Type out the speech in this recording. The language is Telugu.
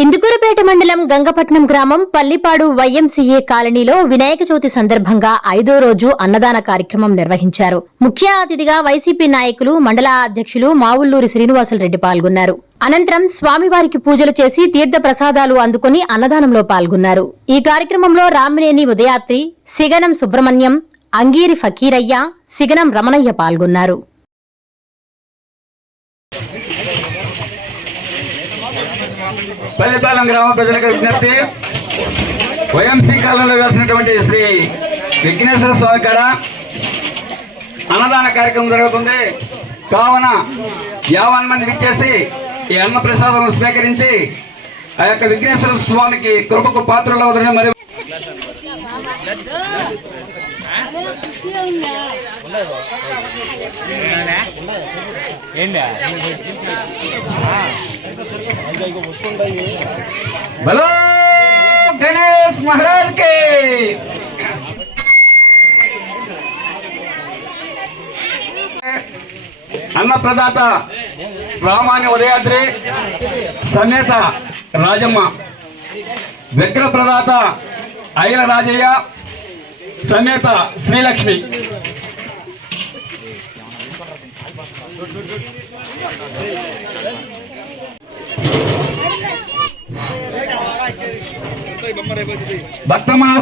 ఇందుకూరుపేట మండలం గంగపట్నం గ్రామం పల్లిపాడు వైఎంసీఏ కాలనీలో వినాయక చవితి సందర్భంగా 5వ రోజు అన్నదాన కార్యక్రమం నిర్వహించారు. ముఖ్య అతిథిగా వైసీపీ నాయకులు, మండల అధ్యక్షులు మావుల్లూరి శ్రీనివాసులరెడ్డి పాల్గొన్నారు. అనంతరం స్వామివారికి పూజలు చేసి తీర్థ ప్రసాదాలు అందుకుని అన్నదానంలో పాల్గొన్నారు. ఈ కార్యక్రమంలో రామినేని ఉదయాత్రి, సిగనం సుబ్రహ్మణ్యం, అంగీరి ఫకీరయ్య, సిగనం రమణయ్య పాల్గొన్నారు. పల్లిపాలెం గ్రామ ప్రజలకు విజ్ఞప్తి, వైఎంసీ కాలంలో వేసినటువంటి శ్రీ విఘ్నేశ్వర స్వామి కాడ అన్నదాన కార్యక్రమం జరుగుతుంది. కావున 50 మంది విచ్చేసి ఈ అన్న ప్రసాదం స్వీకరించి ఆ యొక్క విఘ్నేశ్వర స్వామికి కృపకు పాత్రలు అవుతుంది. మరి బలో గణేష్ మహారాజ్ కి అన్న ప్రదాత రామాని ఉదయాద్రి సమేత రాజమ్మ, విగ్రహ ప్రదాత ఐల రాజయ్య సమేత శ్రీలక్ష్మి. భక్తమాన